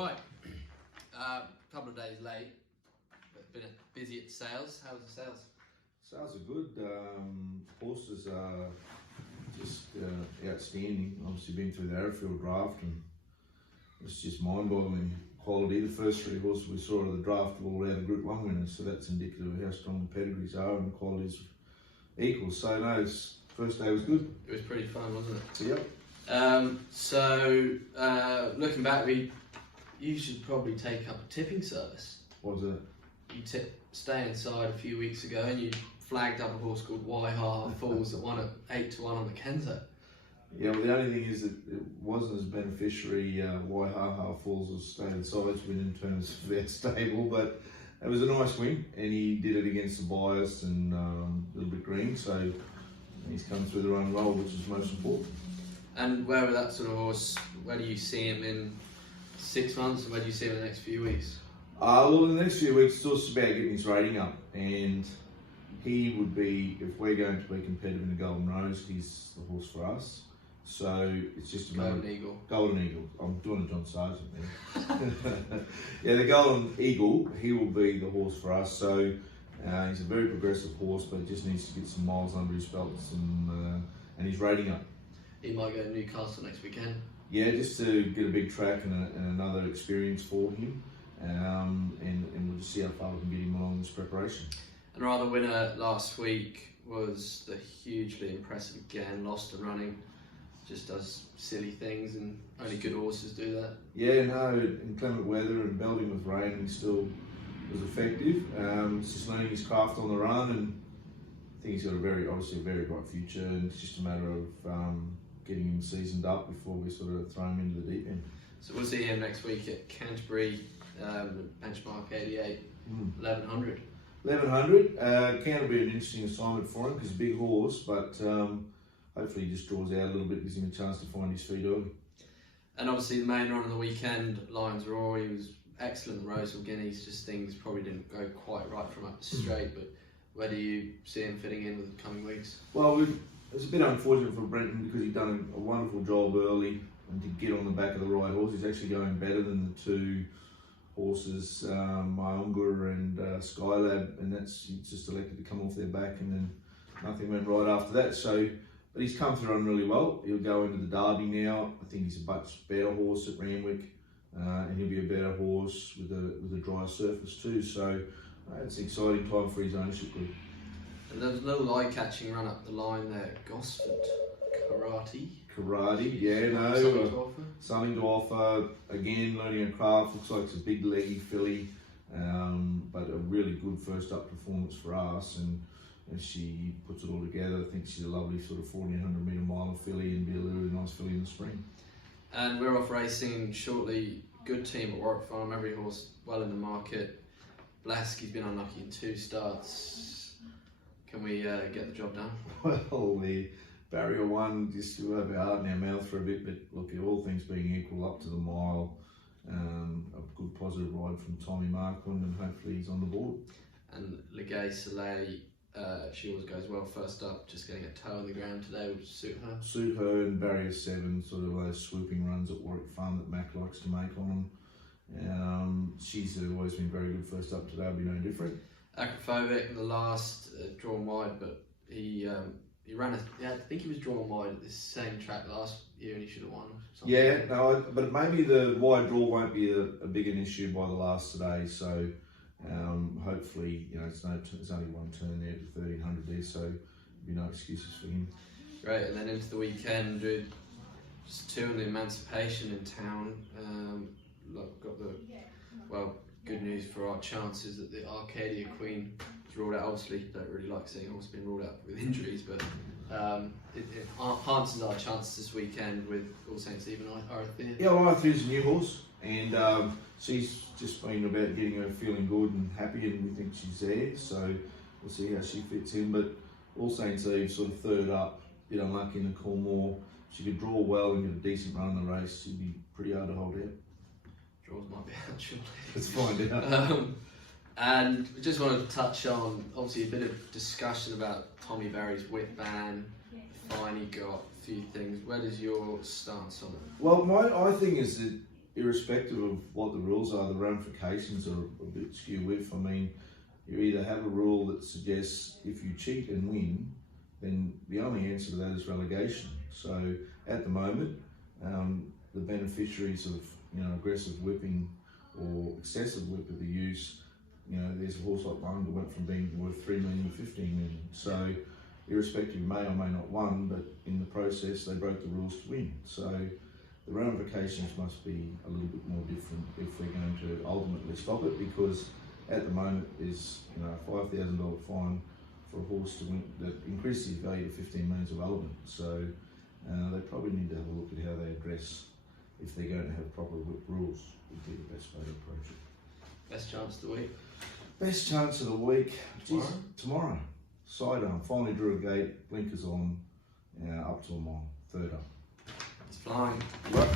Right, a couple of days late, but been busy at sales. How was the sales? Sales are good. Horses are just outstanding. Obviously been through the Arrowfield draft and it's just mind-boggling quality. The first three horses we saw at the draft were all out of Group 1 winners, so that's indicative of how strong the pedigrees are and the quality's equal. So no, first day was good. It was pretty fun, wasn't it? Yep. Looking back, you should probably take up a tipping service. What was it? You Stay Inside a few weeks ago and you flagged up a horse called Waihaha Falls that won at 8-1 on the Kenzo. Yeah, well the only thing is that it wasn't as beneficiary Waihaha Falls as Stay Inside's win in terms of their stable, but it was a nice win and he did it against the bias and a little bit green, so he's come through the run well, which is most important. And where with that sort of horse, where do you see him in 6 months and where do you see him in the next few weeks? Well, in the next few weeks, it's just about getting his rating up, and he would be, if we're going to be competitive in the Golden Rose, he's the horse for us. So it's just a matter Golden Eagle. Golden Eagle. I'm doing a John Sargent there. Yeah, the Golden Eagle, he will be the horse for us. So he's a very progressive horse, but he just needs to get some miles under his belt and his rating up. He might go to Newcastle next weekend. Yeah, just to get a big track and another experience for him. And we'll just see how far we can get him along in this preparation. And our other winner last week was the hugely impressive again, Lost and Running. Just does silly things and only good horses do that. Yeah, no, in inclement weather and belting with rain, he still was effective. It's just learning his craft on the run, and I think he's got obviously a very bright future, and it's just a matter of getting him seasoned up before we sort of throw him into the deep end. So we'll see him next week at Canterbury, benchmark 88, 1100. 1100, can be an interesting assignment for him because he's a big horse, but hopefully he just draws out a little bit, gives him a chance to find his feet early. And obviously the main run of the weekend, Lions Roar, he was excellent in the Roseville Guineas, just things probably didn't go quite right from up the straight, but where do you see him fitting in with the coming weeks? Well, it's a bit unfortunate for Brenton because he'd done a wonderful job early and to get on the back of the right horse. He's actually going better than the two horses, Myonga and Skylab, and he's just elected to come off their back, and then nothing went right after that. But he's come through on really well. He'll go into the Derby now. I think he's a much better horse at Randwick, and he'll be a better horse with a dry surface too. So it's an exciting time for his ownership group. And there was a little eye-catching run up the line there, Gosford Karate, yeah, no, something to offer. Again, learning a craft. Looks like it's a big leggy filly, but a really good first up performance for us. And as she puts it all together, I think she's a lovely sort of 1400 metre mile filly and be a really nice filly in the spring. And we're off racing shortly. Good team at Warwick Farm. Every horse well in the market. Blaski's been unlucky in 2 starts. Can we get the job done? Well, the barrier 1, just we'll have our heart in our mouth for a bit, but look, all things being equal, up to the mile, a good positive ride from Tommy Markland, and hopefully he's on the board. And Legay Soleil, she always goes well first up, just getting a toe on the ground today would suit her. Suit her, and barrier 7, sort of those swooping runs at Warwick Farm that Mac likes to make on them. She's always been very good first up today, will be no different. Acrophobic, the last drawn wide, but he ran I think he was drawn wide at this same track last year and he should have won. Yeah, no, but maybe the wide draw won't be a big an issue by the last today. So hopefully, there's only one turn there to 1300 there, so there'll be no excuses for him. Great, and then into the weekend, just 2 in the Emancipation in town. Good news for our chances that the Arcadia Queen was ruled out. Obviously, don't really like seeing a horse being ruled out with injuries, but it enhances our chances this weekend with All Saints Eve and Arathea. Yeah, well, Arathea's a new horse, and she's just been about getting her feeling good and happy, and we think she's there, so we'll see how she fits in. But All Saints Eve sort of third up, a bit unlucky in the Cornwall. She could draw well and get a decent run in the race. She'd be pretty hard to hold out. Draws might be out shortly. Let's find out. And we just wanted to touch on, obviously, a bit of discussion about Tommy Barry's whip ban, the fine he got, a few things. Where does your stance on it? Well, my thing is that irrespective of what the rules are, the ramifications are a bit skew with. I mean, you either have a rule that suggests if you cheat and win, then the only answer to that is relegation. So at the moment, the beneficiaries of aggressive whipping or excessive whip of the use, there's a horse like Waihaha went from being worth 3 million to 15 million. So irrespective, may or may not won, but in the process they broke the rules to win. So the ramifications must be a little bit more different if we're going to ultimately stop it, because at the moment there's a $5,000 fine for a horse to win that increases his value to 15 million irrelevant. So they probably need to have a look at how they address, if they're going to have proper whip rules, would be the best way to approach it. Best chance of the week? Best chance of the week? Tomorrow. Sidearm. Finally drew a gate, blinkers on, up to a mile, third up. It's flying. Right.